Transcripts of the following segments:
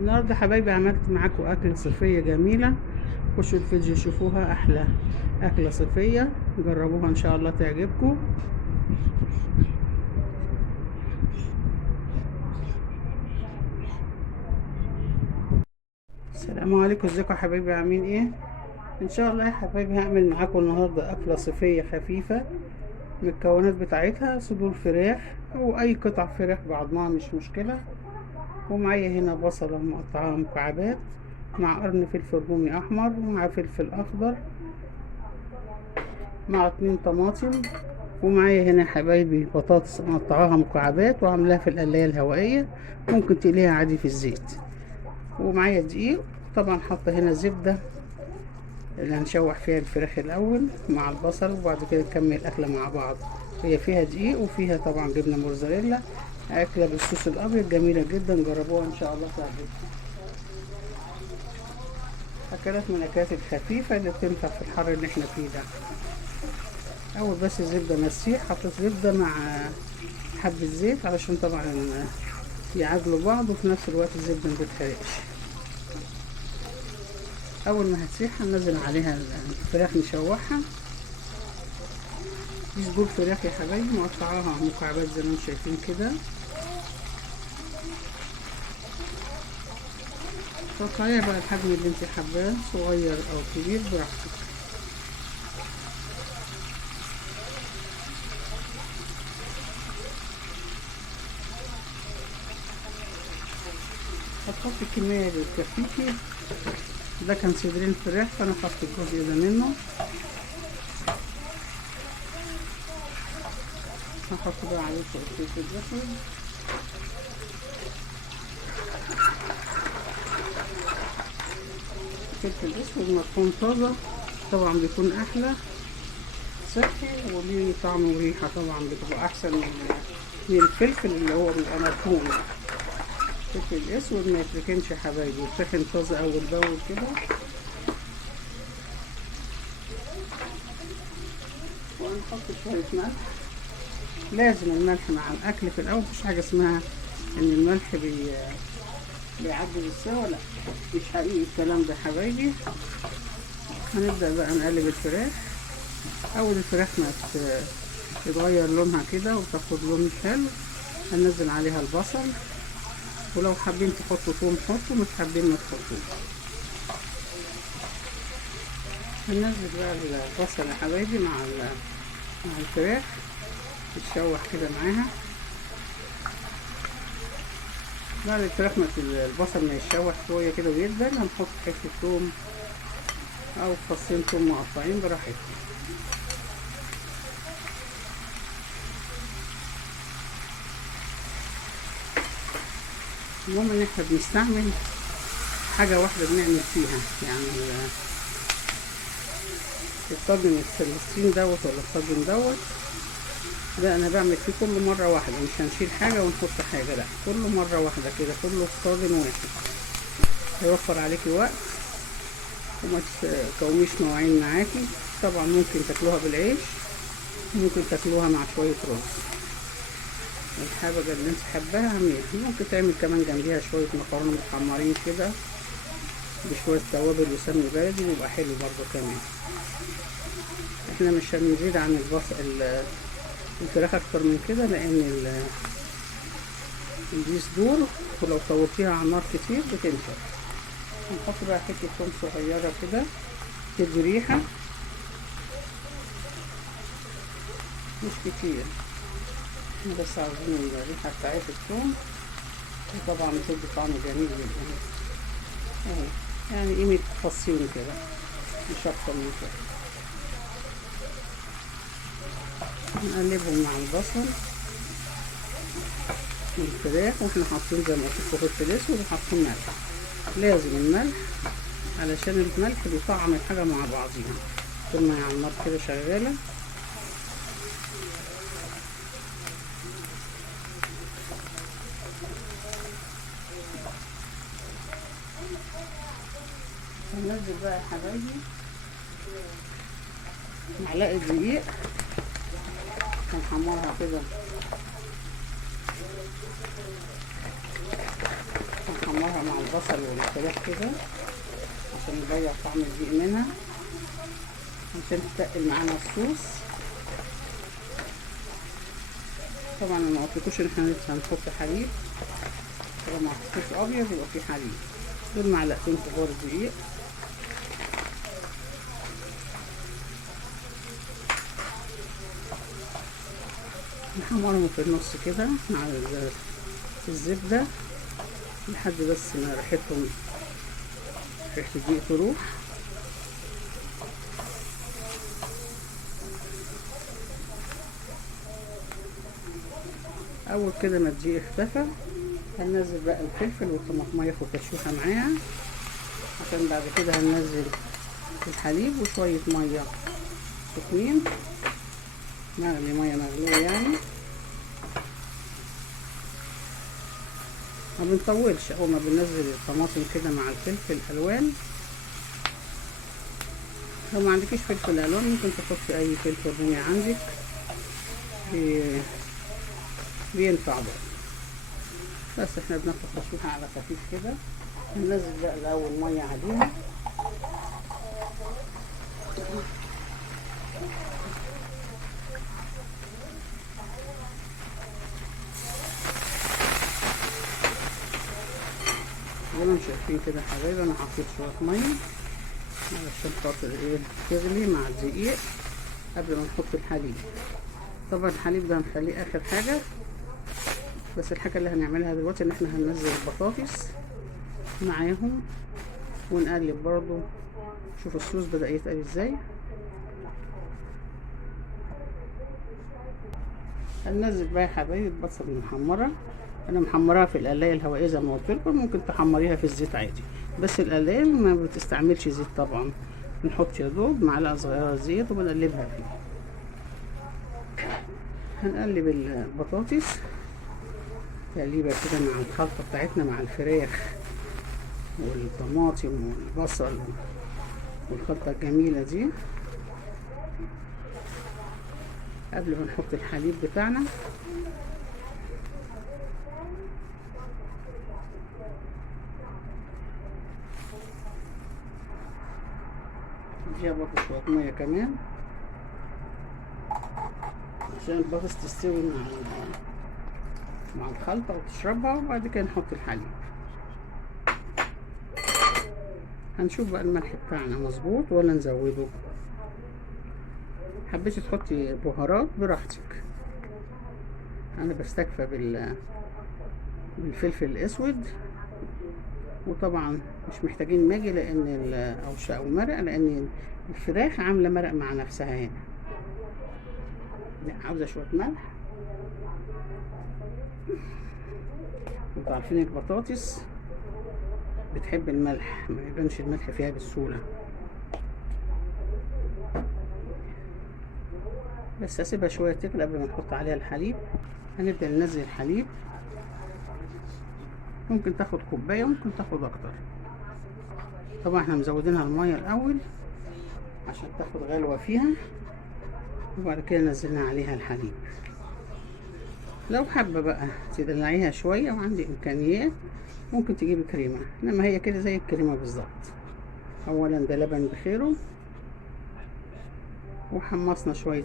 النهارده حبايبي عملت معاكم أكلة صيفية جميلة. خشوا الفيديو شوفوها، أحلى أكلة صيفية، جربوها إن شاء الله تعجبكم. السلام عليكم، ازيكم يا حبايبي، عاملين ايه؟ ان شاء الله يا حبايبي هعمل معاكم النهارده أكلة صيفية خفيفة. المكونات بتاعتها صدور فراخ أو أي قطع فراخ بعضمها مش مشكلة. ومعايا هنا بصلة مقطعة مكعبات، مع قرن فلفل رومي أحمر، مع فلفل أخضر، مع 2 طماطم. ومعايا هنا يا حبايبي بطاطس مقطعاها مكعبات وعاملاها في القلاية الهوائية، ممكن تقليها عادي في الزيت. ومعايا دقيق، طبعا حاطة هنا زبدة اللي هنشوح فيها الفراخ الأول مع البصل، وبعد كده نكمل الأكلة مع بعض. هي فيها دقيق وفيها طبعا جبنة موزاريلا. أكلة بالصوص الأبيض جميلة جدا، جربوها إن شاء الله تعجبكم. أكلات من الأكلات الخفيفة اللي بتنفع في الحر اللي احنا فيه ده. اول بس الزبده مسيح، حطيت زبده مع حبه زيت علشان طبعا يعادلوا بعض، وفي نفس الوقت الزبده ما تتحرقش. اول ما هتسيح هننزل عليها الفراخ نشوحها. دي صدور فراخ يا حبايبي مقطعاها مكعبات زي ما انتم شايفين كده. قطعيها بقى الحجم اللي انت حباه، صغير او كبير براحتك. هتحطي الكميه اللي تكفيكي. ده كان صدرين فراخ فانا خدت الجزء ده منه. هحط بقى عليه الفلفل الاسود، فلفل اسود مطحون طازه، طبعا بيكون احلى، صحي وليه طعم وريحه، طبعا بتبقى احسن من الفلفل اللي هو بيبقى مطحون. الفلفل الاسود ما يتركنش يا حبايبي، يتركن طازه اول باول كده. وهنحط شويه ملح، لازم الملح مع الاكل في الاول، مفيش حاجه اسمها ان الملح بيعدل السوا، لا مش حقيقي الكلام ده يا حبايبي. هنبدا بقى نقلب الفراخ. اول الفراخ ما يتغير لونها كده وتاخد لون حلو، هننزل عليها البصل، ولو حابين تحطوا ثوم حطوا، مش حابين ما تحطوش. هننزل بقى البصل يا حبايبي مع الفراخ، تتشوح كده معاها. بعد الفراخ ما البصل ما يتشوح شويه كده ويدبل، هنحط حته ثوم او فصين ثوم مقطعين براحتكم. المهم ان احنا بنستعمل حاجه واحده بنعمل فيها، يعني الطاجن الفلسطين دوت ولا الطاجن دوت ده انا بعمل فيه كل مره واحده، مش هنشيل حاجه ونحط حاجه، لا كل مره واحده كده، كله في طاجن واحد. هيوفر عليكي وقت وما تكوميش مواعين معاكي. طبعا ممكن تاكلوها بالعيش، ممكن تاكلوها مع شويه رز، الحاجه اللي انت حباها اعمليها. ممكن تعمل كمان جنبيها شويه مكرونه متحمرين كده بشويه توابل وسمن بلدي، بيبقى حلو برضو كمان. احنا مش هنزيد عن الفراخ اكتر من كده، لان دي صدور، ولو طويتيها على النار كتير بتنشف. هنحط بقى حته ثوم صغيره كده تدي ريحه، مش كتير بس عاوزين الريحه بتاعت الثوم، وطبعا بتدي طعم جميل جدا اهي، يعني قيمه فصين كده مش اكتر من كده. نقلبهم مع البصل والفراخ، واحنا حاطين زي ما قلت فلفل اسود وحاطين ملح. لازم الملح علشان الملح بيطعم الحاجه مع بعضيها. طول ما هي على النار كده شغاله. هننزل بقى يا حبايبي معلقه دقيق، هنحمرها كده هنحمرها مع البصل والفراخ كده عشان نضيع طعم الدقيق منها، عشان تتقل معانا الصوص. طبعا انا ما قلتلكوش ان احنا لسه هنحط حليب، لو ما حطيتوش ابيض يبقى فيه حليب. دول معلقتين كبار دقيق، نحمرهم في النص كده مع الزبدة لحد بس ما ريحتهم، ريحة الدقيق تروح. اول كده ما الدقيق اختفى هننزل بقى الفلفل والطماطمية ياخد تشويحة معاها، عشان بعد كده هننزل الحليب وشوية مية سخنين، مغلي مية مغلية يعني. ما بنطولش اول ما بننزل الطماطم كده مع الفلفل الالوان. لو ما عندكيش فلفل الوان ممكن تحطي اي فلفل رومي عندك، بينفع برضه. بس احنا بناخد تشويحة على خفيف كده. هننزل بقى الاول ميه عليها، زي ما انتم شايفين كده يا حبايبي. انا حطيت شويه ميه علشان خاطر ايه تغلي مع الدقيق قبل ما نحط الحليب. طبعا الحليب ده هنخليه اخر حاجه، بس الحاجه اللي هنعملها دلوقتي ان احنا هننزل البطاطس معاهم ونقلب برضو. شوف الصوص بدأ يتقل ازاي. هننزل بقى يا حبايبي البصل المحمره. انا محمراها في القلايه الهوائيه زي ما قلت لكم، ممكن تحمريها في الزيت عادي، بس القلايه ما بتستعملش زيت طبعا. بنحط يا دوب معلقه صغيره زيت وبنقلبها فيه. هنقلب البطاطس تقليبه كده مع الخلطه بتاعتنا مع الفراخ والطماطم والبصل والخلطه الجميله دي قبل ما نحط الحليب بتاعنا. نديها برضه شويه ميه كمان عشان البطاطس تستوي مع الخلطه وتشربها، وبعد كده نحط الحليب. هنشوف بقى الملح بتاعنا مظبوط ولا نزوده. حبيتي تحطي بهارات براحتك، انا بستكفى بالفلفل الاسود. وطبعا مش محتاجين ماجي لان او مرق، لان الفراخ عامله مرق مع نفسها هنا. عاوزه شويه ملح. انتوا عارفين البطاطس بتحب الملح، ما يبانش الملح فيها بسهوله. بس هسيبها شويه تغلي قبل ما نحط عليها الحليب. هنبدا ننزل الحليب، ممكن تاخد كوبايه ممكن تاخد اكتر. طبعا احنا مزودينها الميه الاول عشان تاخد غلوه فيها، وبعد كده نزلنا عليها الحليب. لو حابه بقى تدلعيها شويه وعندي امكانيات ممكن تجيبي كريمه، انما هي كده زي الكريمه بالظبط. اولا ده لبن بخيره، وحمصنا شويه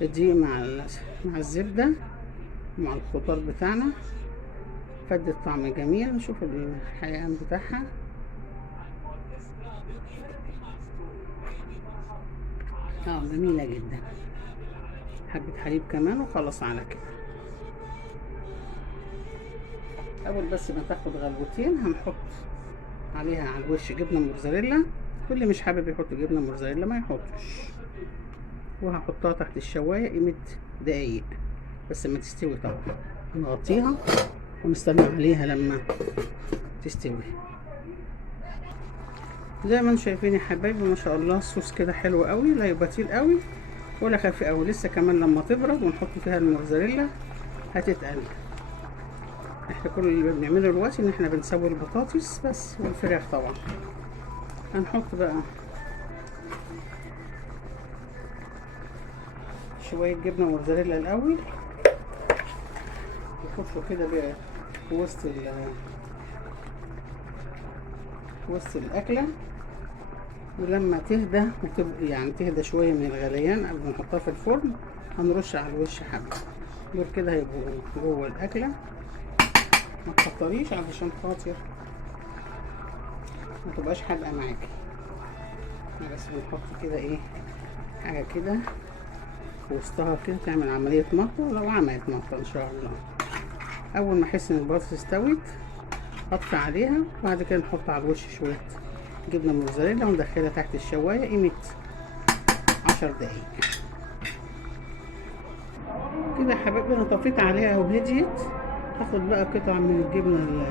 الدقيق مع الزبده مع الخضار بتاعنا، فدت طعم جميل. نشوف الحيقان بتاعها. جميله جدا. حبه حليب كمان وخلاص على كده. اول بس ما تاخد غلوتين هنحط عليها على الوش جبنه موتزاريلا. واللي مش حابب يحط جبنه موتزاريلا ما يحطش. وهحطها تحت الشوايه قيمه دقايق بس ما تستوي. طبعا نغطيها ونستنى عليها لما تستوي. زي ما انتم شايفين يا حبايبي ما شاء الله الصوص كده حلو قوي، لا يبقى تقيل قوي ولا خفيف قوي. لسه كمان لما تبرد ونحط فيها الموتزاريلا هتتقل. احنا كل اللي بنعمله دلوقتي ان احنا بنسوي البطاطس بس والفراخ. طبعا هنحط بقى شويه جبنه موتزاريلا الاول يخفوا كده بقى في وسط الأكلة. ولما تهدى وتبقى يعني تهدى شوية من الغليان قبل ما نحطها في الفرن، هنرش على الوش حبة. دول كده هيبقوا جوه الأكلة، ما تكتريش علشان خاطر ما تبقاش حادقة معاكي. بس بنحط كده ايه حاجة كده في وسطها كده تعمل عملية مطة، لو عملت مطة ان شاء الله. اول ما احس ان البطاطس استوت اطفي عليها، وبعد كده نحط على الوش شوية جبنة موتزاريلا وندخلها تحت الشواية قيمة 10 دقايق كده يا حبايبي. انا طفيت عليها وهديت. هاخد بقى قطع من الجبنة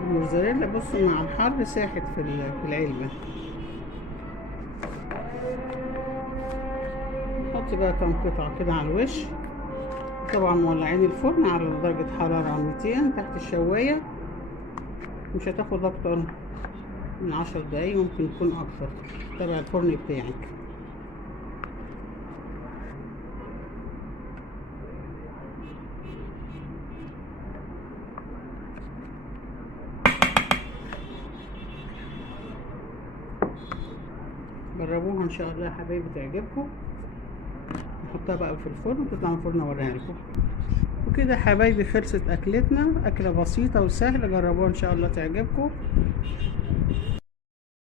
الموتزاريلا. بصوا مع الحر ساحت في العلبة. نحط بقى كام قطعة كده على الوش. طبعا مولعين الفرن على درجة حرارة 200 تحت الشواية. مش هتاخد اكتر من 10 دقايق، ممكن يكون اكتر تبع الفرن بتاعك. جربوها ان شاء الله يا حبايبي تعجبكم. نحطها بقى في الفرن وتطلع من الفرن اوريها لكم. وكده يا حبايبي خلصت اكلتنا، اكله بسيطه وسهله. جربوها ان شاء الله تعجبكم.